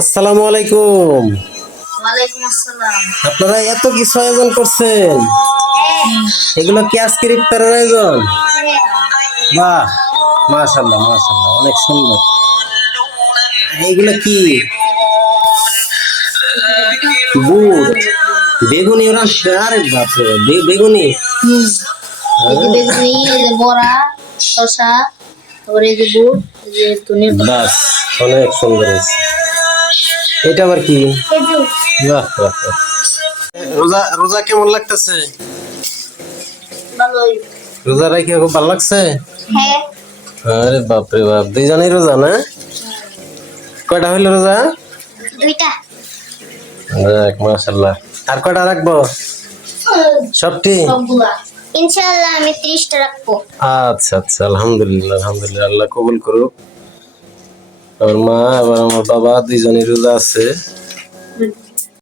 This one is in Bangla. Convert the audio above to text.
আসসালামু আলাইকুম। ওয়ালাইকুম আসসালাম। আপনারা এত কিছু আয়োজন করছেন, এগুলো কি আজকের ইফতারের আয়োজন? বাহ, মাশাআল্লাহ মাশাআল্লাহ, অনেক সুন্দর। এগুলো কি? বুট, বেগুনি ওরা? আরে বাপরে, বেগুনি। এই যে বেগুনি, এই যে বড়া, শসা, তারপরে এই যে বুট, এই যে ধনে পাতা। বাস, অনেক সুন্দর হয়েছে। এটা আবার কি? খেজুর। বাহ বাহ বাহ। রোজা রোজা কেমন লাগতেছে? ভালোই। রোজা রাখি খুব ভালো লাগছে? হ্যাঁ। আরে বাপরে বাপ, দুইজনেই রোজা না? কয়টা হইলো রোজা? দুইটা। যাক মাশাআল্লাহ। আর কয়টা রাখবো? সবটি? সবগুলা। ইনশাআল্লাহ আমি 30টা রাখবো। আচ্ছা আচ্ছা, আলহামদুলিল্লাহ আলহামদুলিল্লাহ, আল্লাহ কবুল করুক। আমার মা আবার আমার বাবা দুইজনই রোজা আছে।